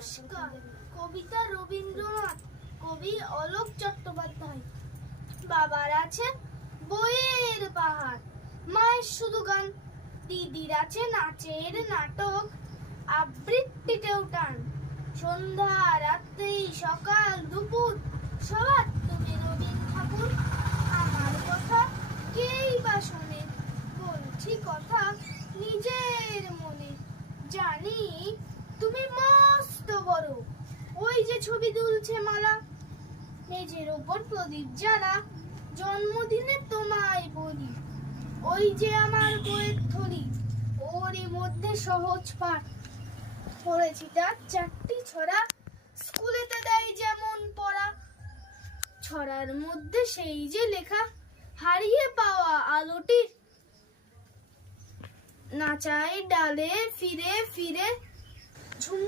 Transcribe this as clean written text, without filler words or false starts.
নমস্কার। কবিতা রবীন্দ্রনাথ, কবি অলোক চট্টোপাধ্যায়। বাবার আছে বইয়ের পাহাড়, মায়ের শুধু গান, দিদির আছে নাচের নাটক, আবৃত্তিতেও টান। সন্ধ্যা রাত্রি সকাল দুপুর সবার তুমি রবীন্দ্র ঠাকুর। আমার কথা কেই বা শোনে, বলছি কথা নিজের মনে। জানি তুমি মস্ত বড়, ওই যে ছবি দুলছে মালা, মেঝের ওপর প্রদীপ জ্বালা, জন্মদিনে তোমায় বলি। ওই যে আমার বইয়ের থলি, ওরই মধ্যে সহজ পাঠ, পড়েছি তার 4টি ছড়া, স্কুলেতে দেয় যেমন পড়া। ছড়ার মধ্যে সেই যে লেখা, হারিয়ে পাওয়া আলোটি, নাচাই ডালে ফিরে ফিরে